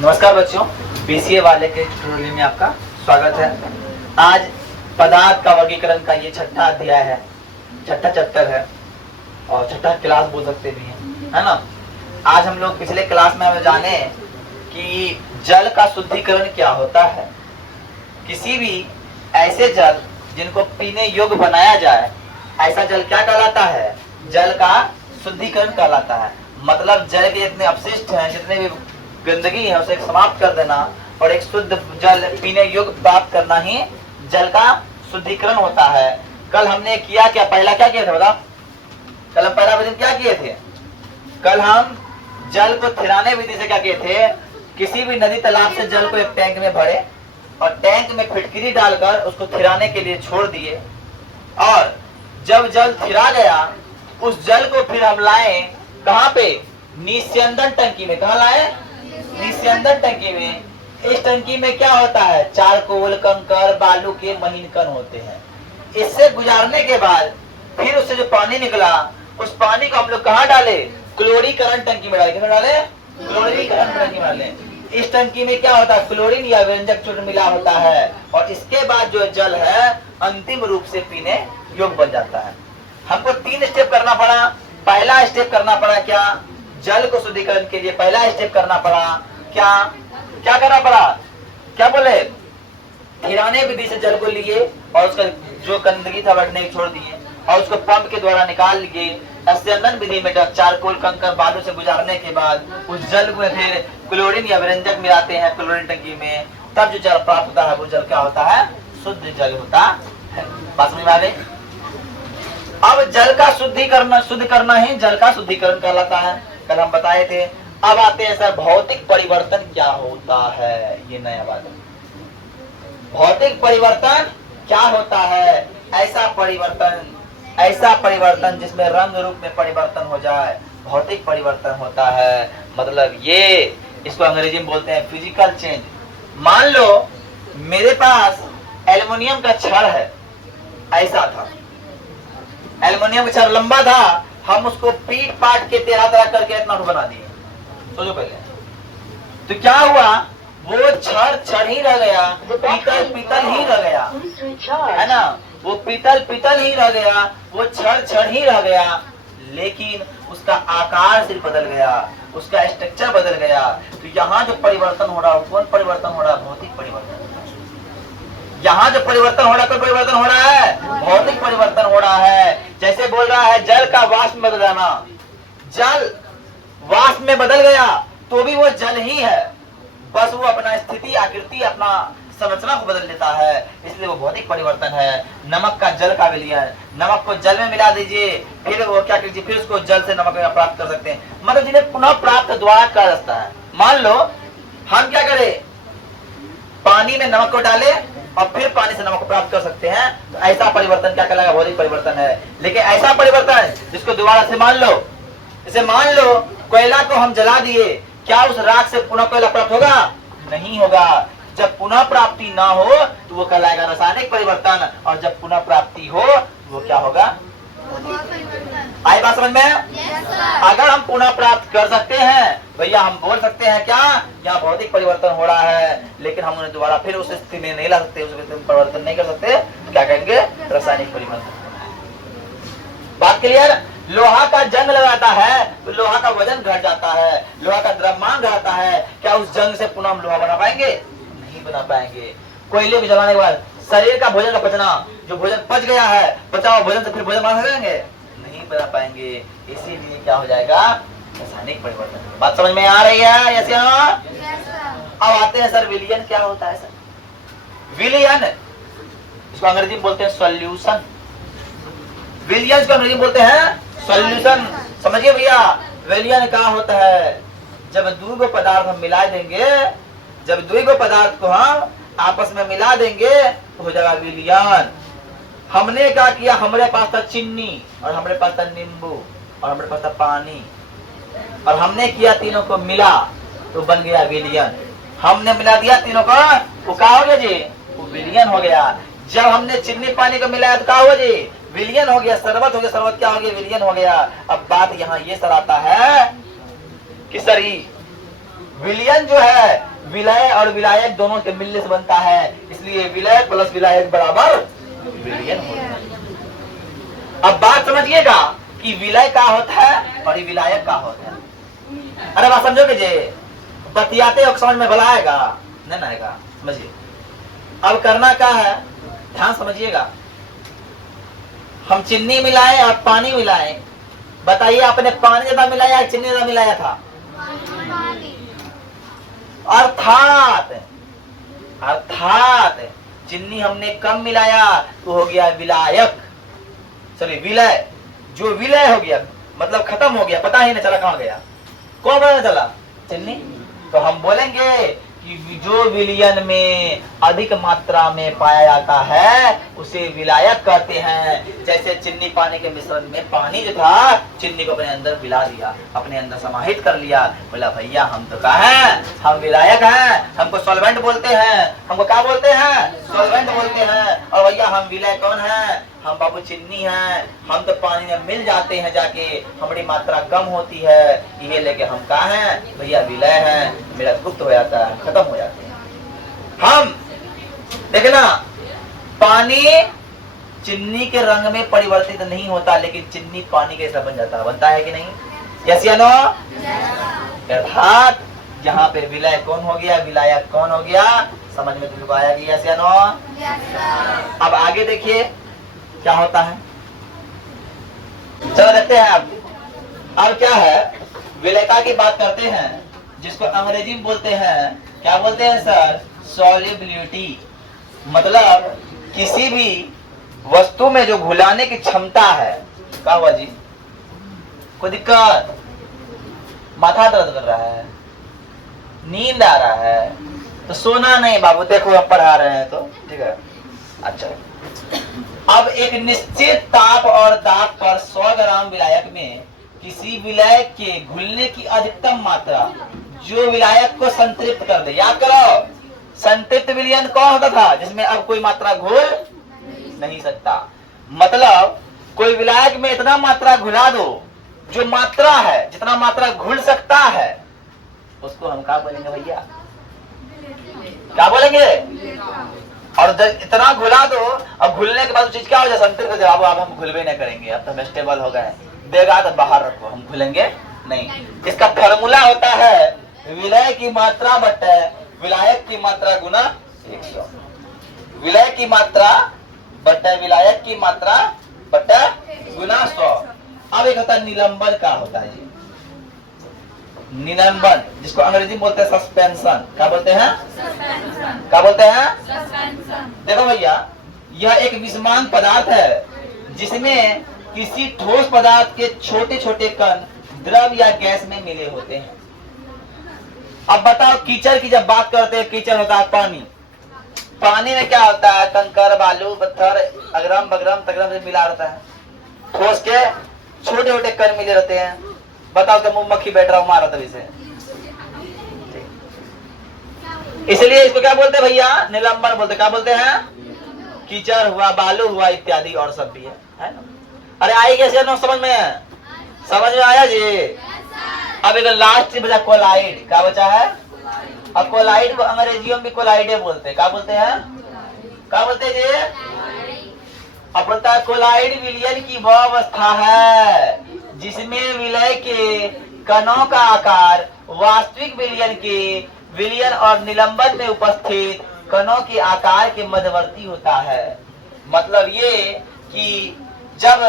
नमस्कार बच्चों, बीसीए वाले के ट्यूटोरियल में आपका स्वागत है। आज पदार्थ का वर्गीकरण का ये छठा अध्याय है, छठा चैप्टर है और छठा क्लास बोल सकते भी हैं, है ना। आज हम लोग पिछले क्लास में हमें जाने कि जल का शुद्धिकरण क्या होता है। किसी भी ऐसे जल जिनको पीने योग्य बनाया जाए, ऐसा जल क्या कहलाता है? जल का शुद्धिकरण कहलाता है। मतलब जल के जितने अपशिष्ट हैं, जितने भी गंदगी है, उसे समाप्त कर देना और एक शुद्ध जल पीने योग्य प्राप्त करना ही जल का शुद्धिकरण होता है। कल हमने किया क्या? पहला क्या किया था बता? कल हम पहला विधि क्या किए थे? कल हम जल को थिराने विधि से क्या किए थे? किसी भी नदी तालाब से जल को एक टैंक में भरे और टैंक में फिटकरी डालकर उसको थिराने के लिए छोड़ दिए और जब जल थिरा गया उस जल को फिर हम लाए कहाँ पे? निस्यंदन टंकी में। कहाँ लाए? निस्यंदन टंकी में। इस टंकी में क्या होता है? चारकोल, कंकर, बालू के महीन कण होते हैं। इससे गुजारने के बाद फिर उससे जो पानी निकला, उस पानी को हम लोग कहाँ डाले? क्लोरीकरण टंकी में डाले। किसमें डाले? क्लोरीकरण टंकी में डाले। इस टंकी में क्या होता है? क्लोरीन या व्यंजक चूर्ण मिला होता है और इसके बाद जो जल है अंतिम रूप से पीने योग्य बन जाता है। हमको 3 स्टेप करना पड़ा। पहला स्टेप करना पड़ा क्या? जल को शुद्धिकरण के लिए पहला स्टेप करना पड़ा क्या? क्या करना पड़ा? क्या बोले? थिराने विधि से जल को लिए और उसका जो गंदगी था बैठने छोड़ दिए और उसको पंप के द्वारा निकाल लिए। स्यंदन विधि में चारकोल, कंकर, बालू से गुजारने के बाद उस जल को फिर क्लोरीन या व्यंजक मिलाते हैं क्लोरीन टंकी में, तब जो जल प्राप्त होता है वो जल क्या होता है? शुद्ध जल होता है। बात समझ में आ गई? अब जल का शुद्ध करना ही जल का शुद्धिकरण कहलाता है। कल हम बताए थे। अब आते हैं सर, भौतिक परिवर्तन क्या होता है? ये नया बात है। भौतिक परिवर्तन क्या होता है? ऐसा परिवर्तन जिसमें रंग रूप में परिवर्तन हो जाए, भौतिक परिवर्तन होता है। मतलब ये इसको अंग्रेजी में बोलते हैं फिजिकल चेंज। मान लो मेरे पास एल्युमिनियम का छड़ है, ऐसा था, एल्युमिनियम का छड़ लंबा था, हम उसको पीट पाट के तरह करके इतना बना दिए। सोचो पहले, तो क्या हुआ? वो छड़ ही रह गया, पीतल ही रह गया, है ना। वो पीतल ही रह गया, वो छड़ ही रह गया, लेकिन उसका आकार सिर्फ बदल गया, उसका स्ट्रक्चर बदल गया। तो यहाँ जो परिवर्तन हो रहा है, कौन परिवर्तन हो रहा है? भौतिक परिवर्तन। यहाँ जो परिवर्तन हो रहा है, कौन परिवर्तन हो रहा है? भौतिक परिवर्तन हो रहा है। जैसे बोल रहा है जल का वाष्प में बदल जाना, जल वाष्प में बदल गया तो भी वो जल ही है, बस वो अपना स्थिति, आकृति, अपना संरचना को बदल लेता है, इसलिए वो भौतिक परिवर्तन है। नमक का जल का विलयन, नमक को जल में मिला दीजिए, फिर वो क्या कीजिए, फिर उसको जल से नमक प्राप्त कर सकते हैं। मतलब जिन्हें पुनः प्राप्त द्वारा कर सकता है। मान लो हम क्या करें, पानी में नमक को डाले और फिर पानी से नमक प्राप्त कर सकते हैं, तो ऐसा परिवर्तन क्या कहलाएगा? भौतिक परिवर्तन है। लेकिन ऐसा परिवर्तन जिसको दोबारा से मान लो कोयला को हम जला दिए, क्या उस राख से पुनः कोयला प्राप्त होगा? नहीं होगा। जब पुनः प्राप्ति ना हो तो वो कहलाएगा रासायनिक परिवर्तन, और जब पुनः प्राप्ति हो तो वो क्या होगा? आई बात समझ में? अगर हम पुनः प्राप्त कर सकते हैं भैया, हम बोल सकते हैं क्या यहाँ भौतिक परिवर्तन हो रहा है, लेकिन हम उन्हें दोबारा फिर उस स्थिति में नहीं ला सकते, उस स्थिति में परिवर्तन नहीं कर सकते, तो क्या कहेंगे? रासायनिक परिवर्तन। बात क्लियर? लोहा का जंग लगाता है तो लोहा का वजन घट जाता है, लोहा का द्रव्यमान घटता है, क्या उस जंग से पुनः हम लोहा बना पाएंगे? नहीं बना पाएंगे। कोयले को जलाने के बाद शरीर का भोजन का पचना, जो भोजन पच गया है, पचा हुआ भोजन से फिर भोजन बना सकेंगे? नहीं बना पाएंगे। इसीलिए क्या हो जाएगा? रासायनिक परिवर्तन। बात समझ में आ रही है? यस या नो? अब आते हैं सर, विलयन क्या होता है? सर विलयन, इसको अंग्रेजी में बोलते हैं सॉल्यूशन। विलयन को अंग्रेजी में बोलते हैं सॉल्यूशन। समझिए भैया, विलयन क्या होता है? जब दो पदार्थ हम मिला देंगे, जब दो पदार्थ को हम आपस में मिला देंगे तो हो जाएगा विलयन। हमने क्या किया? हमारे पास था चीनी और हमारे पास था नींबू और हमारे पास था पानी, और हमने किया तीनों को मिला तो बन गया विलयन। हमने मिला दिया तीनों को, वो क्या हो गया जी? वो विलयन हो गया। जब हमने चीनी पानी को मिलाया तो क्या हुआ जी? विलयन हो गया। शरबत हो गया, शरबत क्या हो गया? विलयन हो गया। अब बात यहाँ ये सर आता है कि सर विलयन जो है विलय और विलायक दोनों के मिलने से बनता है, इसलिए विलय प्लस विलायक बराबर विलयन होता है। अब बात समझिएगा कि विलय का होता है और विलायक का होता है। अरे बात समझोगे जे बतियाते हो समझ में भला आएगा नहीं आएगा, समझिए। अब करना क्या है, ध्यान समझिएगा। हम चीनी मिलाए और पानी मिलाए, बताइए आपने पानी ज्यादा मिलाया या चीनी ज्यादा मिलाया था? अर्थात चीनी हमने कम मिलाया तो हो गया विलायक, चलिए विलय। जो विलय हो गया मतलब खत्म हो गया, पता ही नहीं चला कहां गया, कौन पता चला? चीनी। तो हम बोलेंगे कि जो विलयन में अधिक मात्रा में पाया जाता है उसे विलायक कहते हैं। जैसे चीनी पानी के मिश्रण में पानी जो था चीनी को अपने अंदर मिला दिया, अपने अंदर समाहित कर लिया, बोला भैया हम तो क्या हैं, हम विलायक हैं, हमको सॉल्वेंट बोलते हैं, हमको क्या बोलते हैं, सॉल्वेंट बोलते हैं। और भैया हम विलय कौन है, हम बाबू चीनी हैं, हम तो पानी में मिल जाते हैं जाके, हमारी मात्रा कम होती है, ये लेके हम क्या हैं भैया, विलय हैं, मेरा गुप्त हो जाता है, खत्म हो जाते हैं हम। देखना पानी चीनी के रंग में परिवर्तित नहीं होता, लेकिन चीनी पानी के जैसा बन जाता है, बनता है कि नहीं? यस या नो? अर्थात यहाँ पे विलय कौन हो गया, विलायक कौन हो गया, समझ में तुमको आया कि यस या नो? अब आगे देखिए क्या होता है, चलो देखते हैं। अब क्या है, विलयता की बात करते हैं, जिसको अंग्रेजी में बोलते हैं, क्या बोलते हैं सर? सॉल्युबिलिटी। मतलब किसी भी वस्तु में जो घुलाने की क्षमता है। क्या हुआ जी, कोई दिक्कत? माथा दर्द कर रहा है, नींद आ रहा है, तो सोना नहीं बाबू, देखो हम पढ़ा रहे हैं तो ठीक है। अच्छा, अब एक निश्चित ताप और दाब पर 100 ग्राम विलायक में किसी विलायक के घुलने की अधिकतम मात्रा जो विलायक को संतृप्त कर दे। याद करो, संतृप्त विलयन कौन होता था? जिसमें अब कोई मात्रा घुल नहीं सकता। मतलब कोई विलायक में इतना मात्रा घुला दो, जो मात्रा है, जितना मात्रा घुल सकता है, उसको हम क्या बोलेंगे भैया, क्या बोलेंगे? और इतना घुला दो, अब घुलने के बाद चीज क्या हो जाए, संतृप्त हो जाए, अब हम घुलवे नहीं करेंगे, अब तो हम स्टेबल हो गए, देगा तो बाहर रखो, हम घुलेंगे नहीं। इसका फॉर्मूला होता है विलय की मात्रा बटे विलायक की मात्रा गुना 100। विलय की मात्रा बटे विलायक की मात्रा बटे गुना 100। अब एक होता है निलंबन का होता है, निलंबन, जिसको अंग्रेजी में बोलते हैं सस्पेंशन। क्या बोलते हैं? क्या बोलते हैं? देखो भैया, यह एक विषमान पदार्थ है जिसमें किसी ठोस पदार्थ के छोटे छोटे कण द्रव या गैस में मिले होते हैं। अब बताओ, कीचड़ की जब बात करते हैं, कीचड़ होता है पानी, पानी में क्या होता है, कंकर बालू पत्थर अगरम बगरम तगरम से मिला रहता है, ठोस के छोटे छोटे कण मिले रहते हैं। बताओ तो मुंह मक्खी बैठ रहा मारा तभी से, इसलिए इसको क्या बोलते हैं भैया, निलंबन बोलते। क्या बोलते हैं? कीचड़ हुआ, बालू हुआ इत्यादि और सब भी है ना। अरे आई कैसे ना समझ में, समझ में आया जी? अब एक लास्ट बचा कोलाइड। क्या बचा है? अब कोलाइड को अंग्रेजियों में कोलाइडे बोलते हैं। क्या बोलते हैं? क्या बोलते हैं जी? अब बोलता है कोलाइड विलयन की वह अवस्था है जिसमें विलय के कणों का आकार वास्तविक विलयन के विलयन और निलंबन में उपस्थित कणों के आकार के मध्यवर्ती होता है। मतलब ये कि जब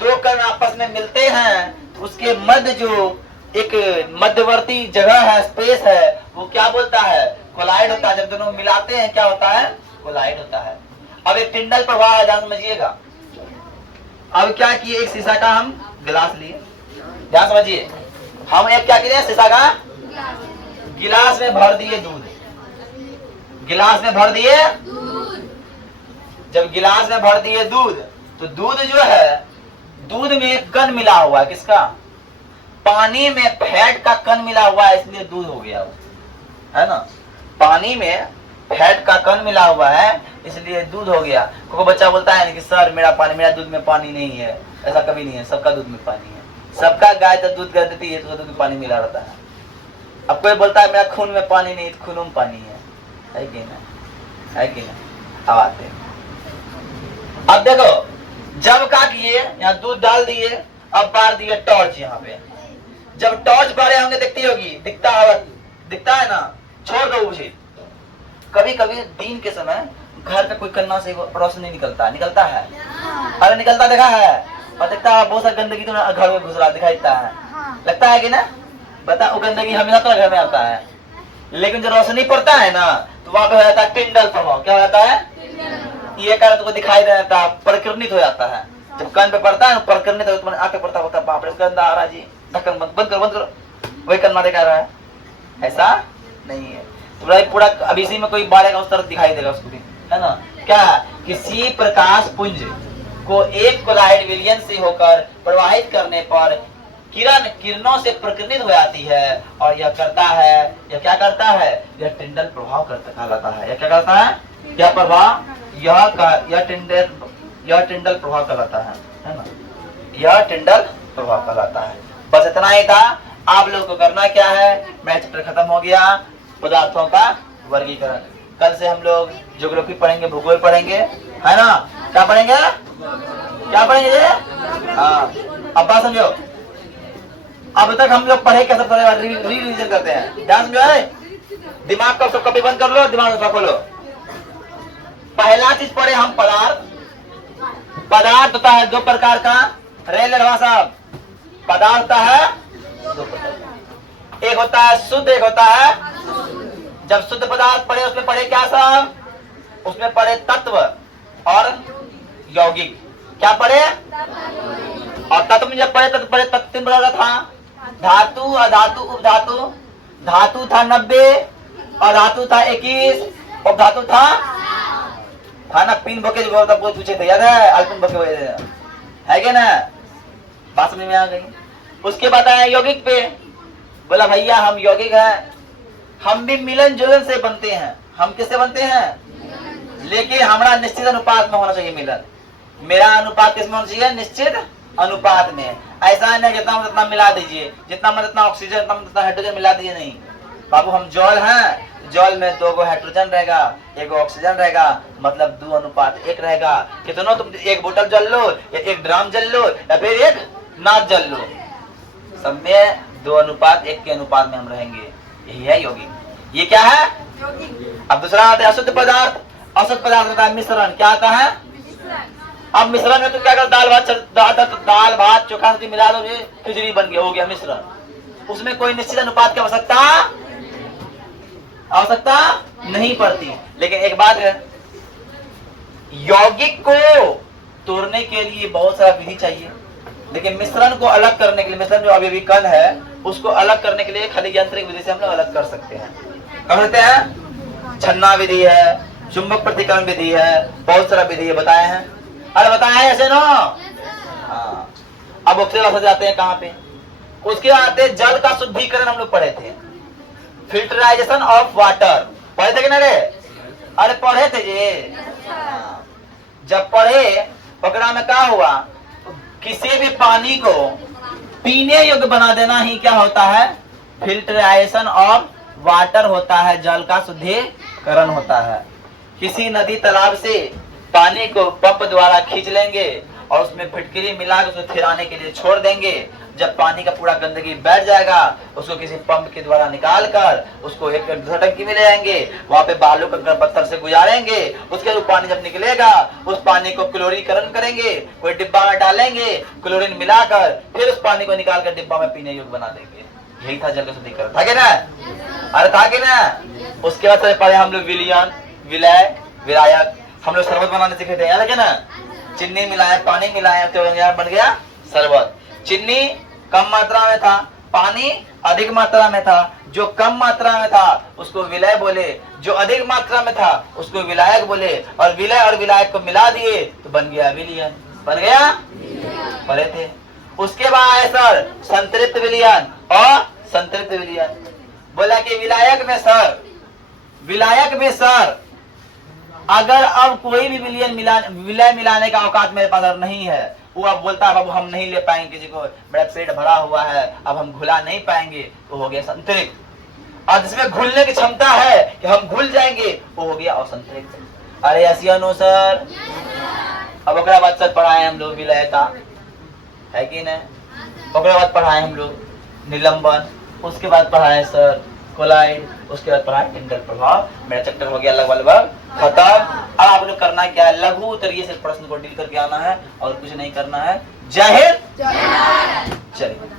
दो कण आपस में मिलते हैं तो उसके मध्य जो एक मध्यवर्ती जगह है, स्पेस है, वो क्या बोलता है? कोलाइड होता है। जब दोनों मिलाते हैं क्या होता है? कोलाइड होता है। अब एक टिंडल प्रवाह है, ध्यान समझिएगा। अब क्या किए, एक शीशा का हम गिलास लिए, ध्यान समझिए। हम एक क्या किए, शीशा का गिलास में भर दिए दूध, गिलास में भर दिए दूध। जब गिलास में भर दिए दूध, तो दूध जो है, दूध में कण मिला हुआ है, किसका? पानी में फैट का कण मिला हुआ है, इसलिए दूध हो गया वो, है ना। पानी में फैट का कण मिला हुआ है इसलिए दूध हो गया। कोई बच्चा बोलता है कि सर मेरा दूध में पानी नहीं है, ऐसा कभी नहीं है, सबका दूध में पानी है। सबका गाय तो दूध कर देती है तो दूध में पानी मिला रहता है। अब कोई बोलता है मेरा खून में पानी नहीं, खूनों में पानी है कि ना, है कि ना। अब आते हैं, अब देखो जब क्या किए, यहाँ दूध डाल दिए, अब बार दिए टॉर्च यहाँ पे। जब टॉर्च बारे होंगे दिखती होगी, दिखता है ना, छोड़ दो उसे। कभी कभी दिन के समय घर का कोई कन्ना से रोशनी नहीं निकलता है। अरे निकलता देखा है, और दिखता है बहुत सारी गंदगी तो घर में घुस रहा दिखाई देता है, लगता है कि ना। बता, वो गंदगी हमेशा तो घर में आता है, लेकिन जब रोशनी पड़ता है ना तो वहां पे हो जाता है टिंडल प्रभाव। क्या हो जाता है? ये कारण तुमको दिखाई दे जाता है, प्रकीर्णित हो जाता है। जब कान पे पड़ता है ना, प्रकीर्णित हो जाता है, आंखें पड़ता होता है, बाप रे गंदा आ रहा जी, ढक्कन बंद करो, वही कन्ना दिखा रहा है। ऐसा नहीं है, पूरा अब इसी में कोई बारेगा उस तरफ दिखाई देगा उसको भी, है ना। क्या किसी प्रकाश पुंज को एक कोलाइड विलयन से होकर प्रवाहित करने पर किरणों से प्रकीर्णित हो जाती है, और यह क्या करता है, यह टिंडल प्रभाव कहलाता है। यह क्या करता है, यह प्रभाव, यह टिंडल प्रभाव कहलाता है ना। यह टिंडल प्रभाव कहलाता है। बस इतना ही था। आप लोगों को करना क्या है, मैथ चैप्टर खत्म हो गया, पदार्थों का वर्गीकरण। कल से हम लोग ज्योग्राफी पढ़ेंगे, भूगोल पढ़ेंगे, है ना। क्या पढ़ेंगे ये? हाँ, अब बात समझो। अब तक हम लोग पढ़े कैसे पढ़े, रिवीजन करते हैं, ध्यान समझो है। दिमाग का सब कॉपी बंद कर लो, दिमाग का खोलो। पहला चीज पढ़े हम पदार्थ होता है दो प्रकार का। रेल साहब, पदार्थ होता है दो प्रकार का, एक होता है शुद्ध, एक होता है। जब शुद्ध पदार्थ पढ़े उसमें पढ़े क्या साहब, उसमें पढ़े तत्व और यौगिक। क्या पढ़े? और तत्व में जब पढ़े तत्व तीन प्रकार का था, धातु, अधातु, उपधातु। धातु था 90, अधातु था 21, उपधातु था ना पिन बके जो बहुत पूछे थे, याद है? अल्पिन बके हुए है क्या ना, बात समझ में आ गई। उसके बाद आया यौगिक पे, बोला भैया हम यौगिक हैं, हम भी मिलन जुलन से बनते हैं। हम किससे बनते हैं? लेकिन हमारा निश्चित अनुपात में होना चाहिए मिलन। मेरा अनुपात किसमें होना चाहिए? निश्चित अनुपात में। ऐसा नहीं जितना मिला दीजिए, जितना ऑक्सीजन, जितना हाइड्रोजन मिला दीजिए, नहीं बाबू। हम जल हैं, जल में 2 हाइड्रोजन रहेगा, 1 ऑक्सीजन रहेगा, मतलब 2:1 रहेगा। कितना तुम 1 बोतल जल लो, या 1 ड्राम जल लो, या फिर 1 नाद जल लो, सब में 2:1 के अनुपात में हम रहेंगे। यही है यौगिक। ये क्या है? अब दूसरा आता है अशुद्ध पदार्थ। अशुद्ध पदार्थ होता है मिश्रण। क्या आता है? अब मिश्रण में तुम क्या कर, दाल भात चोखा सब्जी मिला दो, खिचड़ी बन गया, हो गया मिश्रण। उसमें कोई निश्चित अनुपात की आवश्यकता नहीं पड़ती। लेकिन एक बात है, यौगिक को तोड़ने के लिए बहुत सारा विधि चाहिए, लेकिन मिश्रण को अलग करने के लिए, मिश्रण जो अभी कण है उसको अलग करने के लिए खाली यांत्रिक विधि से हम लोग अलग कर सकते हैं। कर सकते हैं, छन्ना विधि है, चुंबक प्रतिकरण विधि है, बहुत सारा विधि बताए हैं। अरे बताया है ऐसे ना। हाँ, अब ऑक्सीजन जाते हैं कहाँ पे? उसके आते जल का शुद्धिकरण हम लोग पढ़े थे, फिल्टराइजेशन ऑफ वाटर पढ़े थे कि नहीं रे? अरे पढ़े थे जी। जब पढ़े पकड़ा में क्या हुआ, किसी भी पानी को पीने योग्य बना देना ही क्या होता है? फिल्टराइजेशन ऑफ वाटर होता है, जल का शुद्धिकरण होता है। किसी नदी तालाब से पानी को पंप द्वारा खींच लेंगे और उसमें फिटकरी मिलाकर उसको थिराने के लिए छोड़ देंगे। जब पानी का पूरा गंदगी बैठ जाएगा, उसको किसी पंप के द्वारा निकाल कर उसको एक टंकी में ले जाएंगे, वहां पे बालू कंकड़ पत्थर से गुजारेंगे। उसके बाद पानी जब निकलेगा, उस पानी को क्लोरीकरण करेंगे, कोई डिब्बा में डालेंगे, क्लोरीन मिलाकर फिर उस पानी को निकाल कर डिब्बा में पीने योग्य बना देंगे। यही था जल का शुद्धिकरण, था कि ना? अरे था कि ना? उसके बाद पढ़े हम लोग विलयन, विलय, विलायक। हम लोग शरबत बनाने सीखे थे, याद है ना? चीनी मिलाया, पानी मिलाया तो बन गया शरबत। चीनी कम मात्रा में था, पानी अधिक मात्रा में था। जो कम मात्रा में था उसको विलय बोले, जो अधिक मात्रा में था उसको विलायक बोले, और विलय और विलायक को मिला दिए तो बन गया विलयन। बन गया, पढ़े थे। उसके बाद आए सर संतृप्त विलयन और संतृप्त विलयन। बोला कि विलायक में सर अगर अब कोई भी विलय मिलाने का औकात मेरे पास नहीं है, वो अब बोलता है बाबू हम नहीं ले पाएंगे, किसी को बड़ा पेट भरा हुआ है, अब हम घुला नहीं पाएंगे, तो हो गया संतृप्त। और जिसमें घुलने की क्षमता है कि हम घुल जाएंगे, वो हो गया असंतरिक्ष। अरे ऐसी नो सर। अब ओकरा बाद सर पढ़ाए हम लोग विलयता, है कि नहीं? ओकरा बाद पढ़ाए हम लोग निलंबन, उसके बाद पढ़ाए सर कोलाइड, उसके बाद पढ़ाए टिंडल प्रभाव। मेरा चैप्टर हो गया लगभग खत्म। अब आप लोग करना क्या है, लघु तरीके से प्रश्न को डील करके आना है और कुछ नहीं करना है। जय हिंद। चलिए।